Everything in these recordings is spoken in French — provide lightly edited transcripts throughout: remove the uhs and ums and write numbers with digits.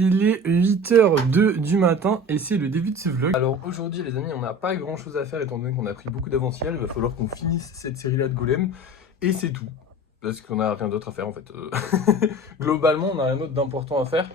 Il est 8h02 du matin et c'est le début de ce vlog. Alors aujourd'hui les amis, on n'a pas grand chose à faire étant donné qu'on a pris beaucoup d'avance hier. Il va falloir qu'on finisse cette série là de golem et c'est tout. Parce qu'on n'a rien d'autre à faire en fait. Globalement on n'a rien d'autre d'important à faire.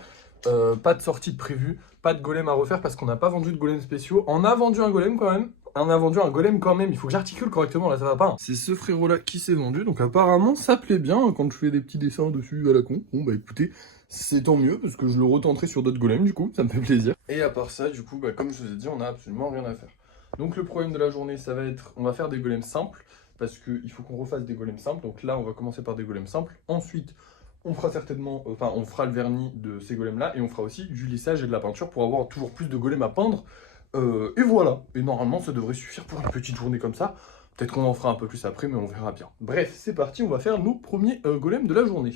Pas de sortie de prévu, pas de golem à refaire parce qu'on n'a pas vendu de golem spéciaux. On a vendu un golem quand même. On a vendu un golem quand même, il faut que j'articule correctement, là ça va pas. Hein. C'est ce frérot là qui s'est vendu, donc apparemment ça plaît bien quand je fais des petits dessins dessus à la con. Bon bah écoutez, c'est tant mieux parce que je le retenterai sur d'autres golems du coup, ça me fait plaisir. Et à part ça, du coup, bah, comme je vous ai dit, on a absolument rien à faire. Donc le problème de la journée, ça va être, on va faire des golems simples, parce qu'il faut qu'on refasse des golems simples. Donc là, on va commencer par des golems simples. Ensuite, on fera certainement, on fera le vernis de ces golems-là, et on fera aussi du lissage et de la peinture pour avoir toujours plus de golems à peindre. Et voilà, et normalement ça devrait suffire pour une petite journée comme ça. Peut-être qu'on en fera un peu plus après, mais on verra bien. Bref, c'est parti, on va faire nos premiers golems de la journée.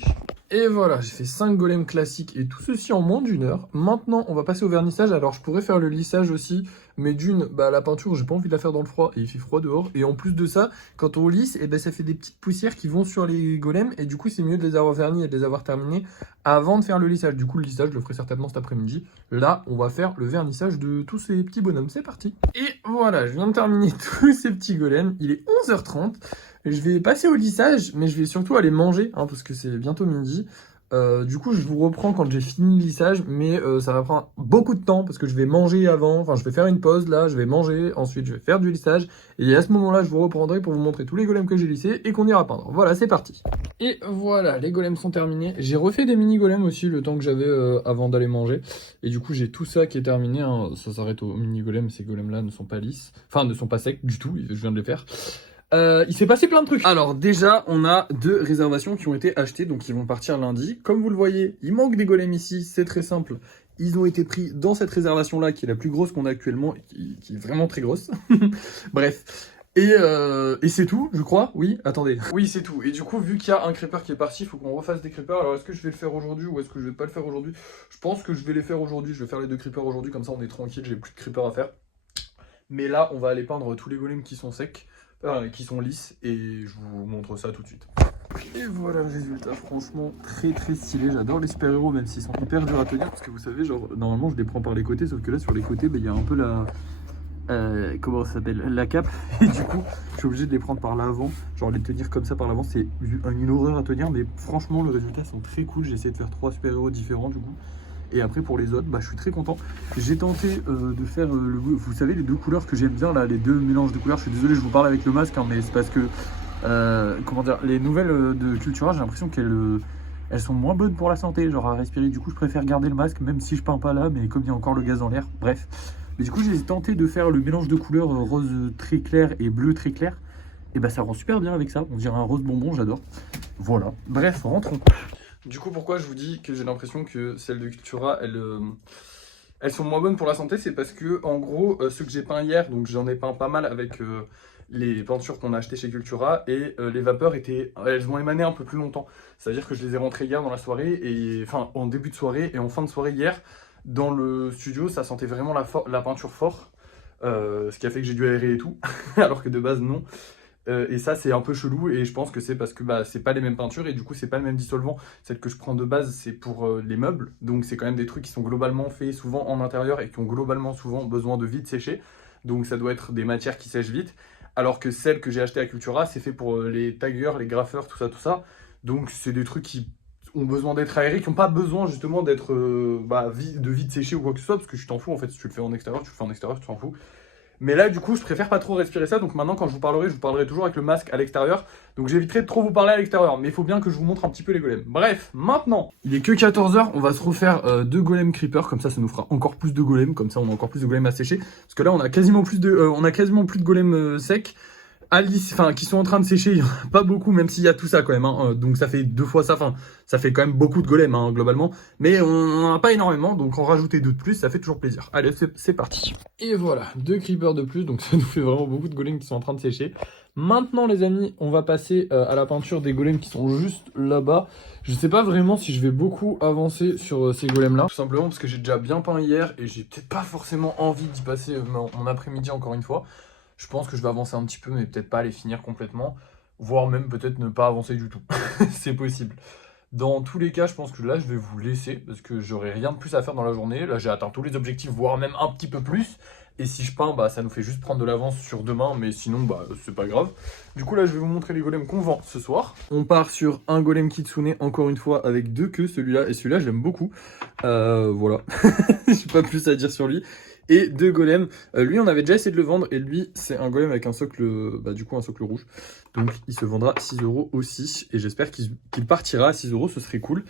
Et voilà, j'ai fait 5 golems classiques et tout ceci en moins d'une heure. Maintenant, on va passer au vernissage. Alors, je pourrais faire le lissage aussi, mais d'une, bah, la peinture, j'ai pas envie de la faire dans le froid et il fait froid dehors. Et en plus de ça, quand on lisse, et ben, ça fait des petites poussières qui vont sur les golems et du coup, c'est mieux de les avoir vernis et de les avoir terminés avant de faire le lissage. Du coup, le lissage, je le ferai certainement cet après-midi. Là, on va faire le vernissage de tous ces petits bonhommes. C'est parti. Et voilà, je viens de terminer tous ces petits golems. Il est 11h30. Je vais passer au lissage, mais je vais surtout aller manger, hein, parce que c'est bientôt midi. Du coup, je vous reprends quand j'ai fini le lissage, mais ça va prendre beaucoup de temps, parce que je vais manger avant, enfin je vais faire une pause là, je vais manger, ensuite je vais faire du lissage, et à ce moment-là, je vous reprendrai pour vous montrer tous les golems que j'ai lissés et qu'on ira peindre. Voilà, c'est parti. Et voilà, les golems sont terminés. J'ai refait des mini-golems aussi, le temps que j'avais avant d'aller manger, et du coup, j'ai tout ça qui est terminé, hein. Ça s'arrête au mini-golems, ces golems-là ne sont pas lisses, enfin ne sont pas secs du tout, je viens de les faire. Il s'est passé plein de trucs. Alors déjà, on a 2 réservations qui ont été achetées, donc ils vont partir lundi. Comme vous le voyez, il manque des golems ici, c'est très simple. Ils ont été pris dans cette réservation-là, qui est la plus grosse qu'on a actuellement, et qui est vraiment très grosse. Bref. Et c'est tout, je crois. Oui, attendez. Oui, c'est tout. Et du coup, vu qu'il y a un creeper qui est parti, il faut qu'on refasse des creepers. Alors, est-ce que je vais le faire aujourd'hui ou est-ce que je vais pas le faire aujourd'hui? Je pense que je vais les faire aujourd'hui. Je vais faire les 2 creepers aujourd'hui, comme ça on est tranquille, j'ai plus de creepers à faire. Mais là, on va aller peindre tous les golems qui sont secs, qui sont lisses, et je vous montre ça tout de suite. Et voilà le résultat, franchement très très stylé. J'adore les super-héros, même s'ils sont hyper durs à tenir, parce que vous savez, genre, normalement je les prends par les côtés, sauf que là sur les côtés, il y a un peu la... comment ça s'appelle? La cape, et du coup, je suis obligé de les prendre par l'avant, genre les tenir comme ça par l'avant, c'est une horreur à tenir, mais franchement, le résultat sont très cool. J'ai essayé de faire 3 super-héros différents, du coup. Et après pour les autres, bah, je suis très content. J'ai tenté de faire, vous savez, les 2 couleurs que j'aime bien, là, les 2 mélanges de couleurs. Je suis désolé, je vous parle avec le masque, hein, mais c'est parce que, comment dire, les nouvelles de Cultura, j'ai l'impression qu'elles elles sont moins bonnes pour la santé, genre à respirer. Du coup, je préfère garder le masque, même si je peins pas là, mais comme il y a encore le gaz dans l'air, bref. Mais du coup, j'ai tenté de faire le mélange de couleurs rose très clair et bleu très clair. Et bah ça rend super bien avec ça, on dirait un rose bonbon, j'adore. Voilà, bref, rentrons. Du coup, pourquoi je vous dis que j'ai l'impression que celles de Cultura, elles sont moins bonnes pour la santé, c'est parce que, en gros, ceux que j'ai peints hier, donc j'en ai peint pas mal avec les peintures qu'on a achetées chez Cultura, et les vapeurs elles ont émané un peu plus longtemps. C'est-à-dire que je les ai rentrées hier dans la soirée, et enfin en début de soirée et en fin de soirée hier, dans le studio, ça sentait vraiment la peinture fort, ce qui a fait que j'ai dû aérer et tout, alors que de base non. Et ça c'est un peu chelou et je pense que c'est parce que bah, c'est pas les mêmes peintures et du coup c'est pas le même dissolvant. Celle que je prends de base c'est pour les meubles, donc c'est quand même des trucs qui sont globalement faits souvent en intérieur et qui ont globalement souvent besoin de vite sécher. Donc ça doit être des matières qui sèchent vite. Alors que celle que j'ai achetée à Cultura c'est fait pour les tailleurs, les graffeurs, tout ça tout ça. Donc c'est des trucs qui ont besoin d'être aérés, qui n'ont pas besoin justement d'être de vite sécher ou quoi que ce soit, parce que tu t'en fous en fait, si tu le fais en extérieur, tu le fais en extérieur, tu t'en fous. Mais là, du coup, je préfère pas trop respirer ça. Donc maintenant, quand je vous parlerai toujours avec le masque à l'extérieur. Donc j'éviterai de trop vous parler à l'extérieur. Mais il faut bien que je vous montre un petit peu les golems. Bref, maintenant, il est que 14h. On va se refaire 2 golems creeper. Comme ça nous fera encore plus de golems. Comme ça, on a encore plus de golems à sécher. Parce que là, on a quasiment plus de golems secs. Enfin, qui sont en train de sécher, il n'y en a pas beaucoup, même s'il y a tout ça quand même, hein. Donc ça fait 2 fois ça, enfin, ça fait quand même beaucoup de golems, hein, globalement. Mais on n'en a pas énormément, donc en rajouter 2 de plus, ça fait toujours plaisir. Allez, c'est parti. Et voilà, 2 creepers de plus, donc ça nous fait vraiment beaucoup de golems qui sont en train de sécher. Maintenant les amis, on va passer à la peinture des golems qui sont juste là-bas. Je sais pas vraiment si je vais beaucoup avancer sur ces golems-là. Tout simplement parce que j'ai déjà bien peint hier et j'ai peut-être pas forcément envie d'y passer mon après-midi encore une fois. Je pense que je vais avancer un petit peu, mais peut-être pas les finir complètement, voire même peut-être ne pas avancer du tout. C'est possible. Dans tous les cas, je pense que là, je vais vous laisser parce que j'aurai rien de plus à faire dans la journée. Là, j'ai atteint tous les objectifs, voire même un petit peu plus. Et si je peins, bah, ça nous fait juste prendre de l'avance sur demain, mais sinon, bah, c'est pas grave. Du coup, là, je vais vous montrer les golems qu'on vend ce soir. On part sur un golem kitsune, encore une fois, avec 2 queues, celui-là. Et celui-là, je l'aime beaucoup. Voilà. J'ai pas plus à dire sur lui. Et 2 golems. Lui, on avait déjà essayé de le vendre. Et lui, c'est un golem avec un socle, bah, du coup, un socle rouge. Donc, il se vendra 6 € aussi. Et j'espère qu'il partira à 6 €. Ce serait cool.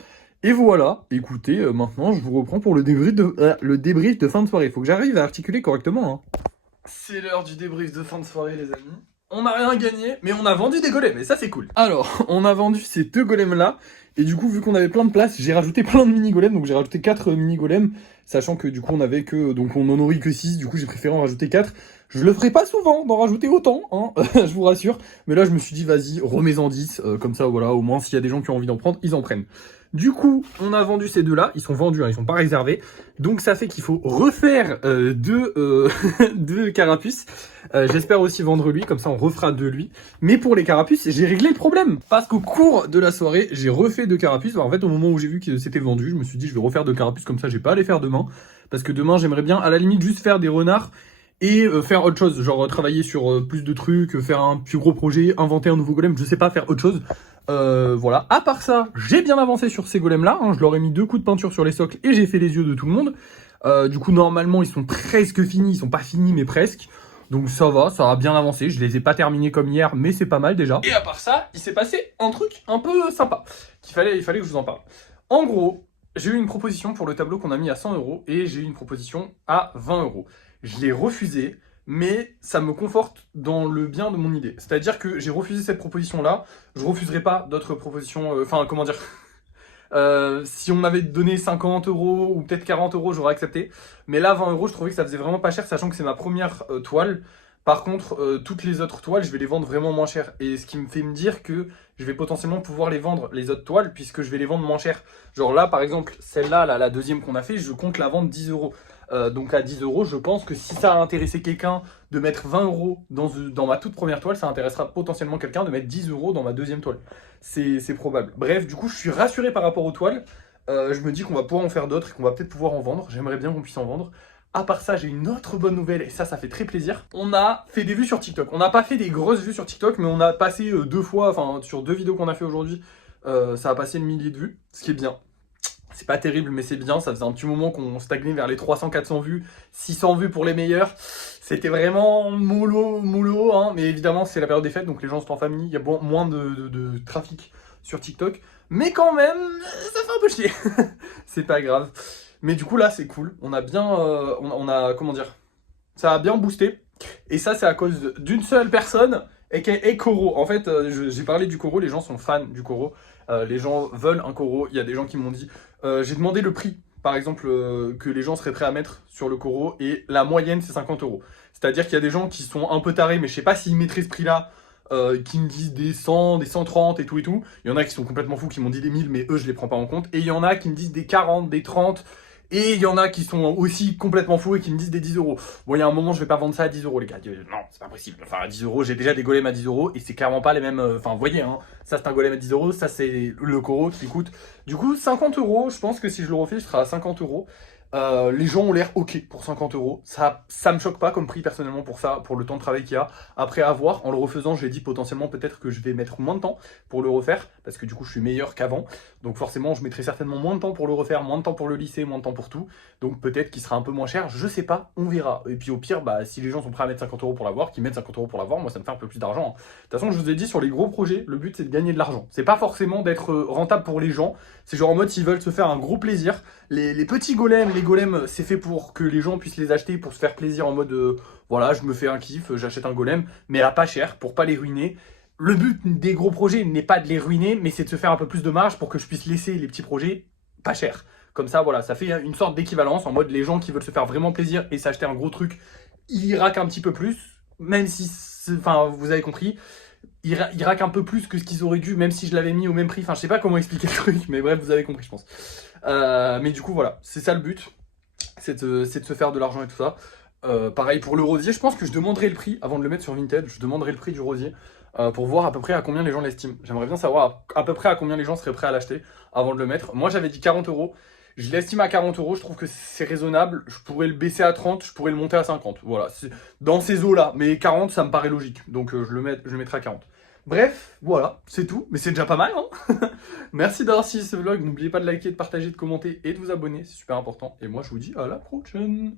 Et voilà, écoutez, maintenant je vous reprends pour le débrief de fin de soirée. Il faut que j'arrive à articuler correctement. Hein. C'est l'heure du débrief de fin de soirée, les amis. On n'a rien gagné, mais on a vendu des golems, et ça c'est cool. Alors, on a vendu ces 2 golems-là, et du coup, vu qu'on avait plein de place, j'ai rajouté plein de mini-golems, donc j'ai rajouté 4 mini-golems, sachant que du coup, on avait que, donc on en aurait que 6, du coup j'ai préféré en rajouter 4. Je le ferai pas souvent d'en rajouter autant, hein, je vous rassure, mais là je me suis dit, vas-y, remets-en 10, comme ça, voilà, au moins s'il y a des gens qui ont envie d'en prendre, ils en prennent. Du coup, on a vendu ces 2-là, ils sont vendus, hein, ils sont pas réservés, donc ça fait qu'il faut refaire 2 carapuces. J'espère aussi vendre lui, comme ça on refera 2 lui. Mais pour les carapuces, j'ai réglé le problème. Parce qu'au cours de la soirée, j'ai refait 2 carapuces. En fait, au moment où j'ai vu que c'était vendu, je me suis dit je vais refaire 2 carapuces, comme ça j'ai pas à les faire demain. Parce que demain, j'aimerais bien, à la limite, juste faire des renards et faire autre chose. Genre travailler sur plus de trucs, faire un plus gros projet, inventer un nouveau golem, je sais pas, faire autre chose. Voilà. À part ça, j'ai bien avancé sur ces golems-là. Hein. Je leur ai mis 2 coups de peinture sur les socles et j'ai fait les yeux de tout le monde. Du coup, normalement, ils sont presque finis. Ils sont pas finis, mais presque. Donc ça a bien avancé. Je les ai pas terminés comme hier, mais c'est pas mal déjà. Et à part ça, il s'est passé un truc un peu sympa. Il fallait que je vous en parle. En gros, j'ai eu une proposition pour le tableau qu'on a mis à 100 € et j'ai eu une proposition à 20 €. Je l'ai refusé, mais ça me conforte dans le bien de mon idée. C'est-à-dire que j'ai refusé cette proposition-là. Je refuserai pas d'autres propositions. Enfin, comment dire si on m'avait donné 50 € ou peut-être 40 €, j'aurais accepté. Mais là, 20 €, je trouvais que ça faisait vraiment pas cher, sachant que c'est ma première toile. Par contre, toutes les autres toiles, je vais les vendre vraiment moins cher. Et ce qui me fait me dire que je vais potentiellement pouvoir les vendre, les autres toiles, puisque je vais les vendre moins cher. Genre là, par exemple, celle-là, là, la deuxième qu'on a fait, je compte la vendre 10 €. Donc à 10 €, je pense que si ça a intéressé quelqu'un de mettre 20 € dans ma toute première toile, ça intéressera potentiellement quelqu'un de mettre 10 € dans ma deuxième toile. C'est probable. Bref, du coup, je suis rassuré par rapport aux toiles. Je me dis qu'on va pouvoir en faire d'autres et qu'on va peut-être pouvoir en vendre. J'aimerais bien qu'on puisse en vendre. À part ça, j'ai une autre bonne nouvelle et ça fait très plaisir. On a fait des vues sur TikTok. On n'a pas fait des grosses vues sur TikTok, mais on a passé 2 fois, enfin sur 2 vidéos qu'on a fait aujourd'hui, ça a passé le millier de vues, ce qui est bien. C'est pas terrible, mais c'est bien. Ça faisait un petit moment qu'on stagnait vers les 300-400 vues, 600 vues pour les meilleurs. C'était vraiment mollo, hein. Mais évidemment, c'est la période des fêtes, donc les gens sont en famille. Il y a moins de trafic sur TikTok. Mais quand même, ça fait un peu chier. C'est pas grave. Mais du coup, là, c'est cool. On a bien... on a comment dire, ça a bien boosté. Et ça, c'est à cause d'une seule personne, et Koro. En fait, j'ai parlé du Koro, les gens sont fans du Koro. Les gens veulent un Koro. Il y a des gens qui m'ont dit... j'ai demandé le prix, par exemple, que les gens seraient prêts à mettre sur le Koro, et la moyenne, c'est 50 €. C'est-à-dire qu'il y a des gens qui sont un peu tarés, mais je sais pas s'ils mettraient ce prix-là, qui me disent des 100, des 130 et tout et tout. Il y en a qui sont complètement fous, qui m'ont dit des 1000, mais eux, je les prends pas en compte. Et il y en a qui me disent des 40, des 30... Et il y en a qui sont aussi complètement fous et qui me disent des 10 €. Bon, il y a un moment, je vais pas vendre ça à 10 € les gars. Non, c'est pas possible. Enfin, à 10 €, j'ai déjà des golems à 10 € et c'est clairement pas les mêmes. Enfin, vous voyez, hein. Ça, c'est un golem à 10 €. Ça, c'est le Koro qui coûte. Du coup, 50 €. Je pense que si je le refais, je serai à 50 €. Les gens ont l'air ok pour 50 €. Ça me choque pas comme prix personnellement pour ça, pour le temps de travail qu'il y a. Après, à voir, en le refaisant, j'ai dit potentiellement peut-être que je vais mettre moins de temps pour le refaire, parce que du coup, je suis meilleur qu'avant. Donc forcément, je mettrai certainement moins de temps pour le refaire, moins de temps pour le lisser, moins de temps pour tout. Donc peut-être qu'il sera un peu moins cher, je sais pas, on verra. Et puis au pire, bah, si les gens sont prêts à mettre 50 € pour l'avoir, qu'ils mettent 50 € pour l'avoir, moi ça me fait un peu plus d'argent. Hein. De toute façon, je vous ai dit, sur les gros projets, le but c'est de gagner de l'argent. C'est pas forcément d'être rentable pour les gens, c'est genre en mode s'ils veulent se faire un gros plaisir. Les petits golems, les golems, c'est fait pour que les gens puissent les acheter pour se faire plaisir en mode voilà, je me fais un kiff, j'achète un golem, mais à pas cher pour pas les ruiner. Le but des gros projets n'est pas de les ruiner, mais c'est de se faire un peu plus de marge pour que je puisse laisser les petits projets pas chers. Comme ça, voilà, ça fait une sorte d'équivalence en mode les gens qui veulent se faire vraiment plaisir et s'acheter un gros truc, ils raquent un petit peu plus, même si, enfin, vous avez compris, ils raquent un peu plus que ce qu'ils auraient dû, même si je l'avais mis au même prix. Enfin, je sais pas comment expliquer le truc, mais bref, vous avez compris, je pense. Mais du coup, voilà, c'est ça le but, c'est de se faire de l'argent et tout ça. Pareil pour le rosier, je pense que je demanderai le prix avant de le mettre sur Vinted, je demanderai le prix du rosier. pour voir à peu près à combien les gens l'estiment. J'aimerais bien savoir à peu près à combien les gens seraient prêts à l'acheter avant de le mettre. Moi, j'avais dit 40 euros. Je l'estime à 40 euros. Je trouve que c'est raisonnable. Je pourrais le baisser à 30, je pourrais le monter à 50. Voilà, c'est dans ces eaux-là. Mais 40, ça me paraît logique. Donc, je le mettrai à 40. Bref, voilà, c'est tout. Mais c'est déjà pas mal, hein. Merci d'avoir suivi ce vlog. N'oubliez pas de liker, de partager, de commenter et de vous abonner. C'est super important. Et moi, je vous dis à la prochaine.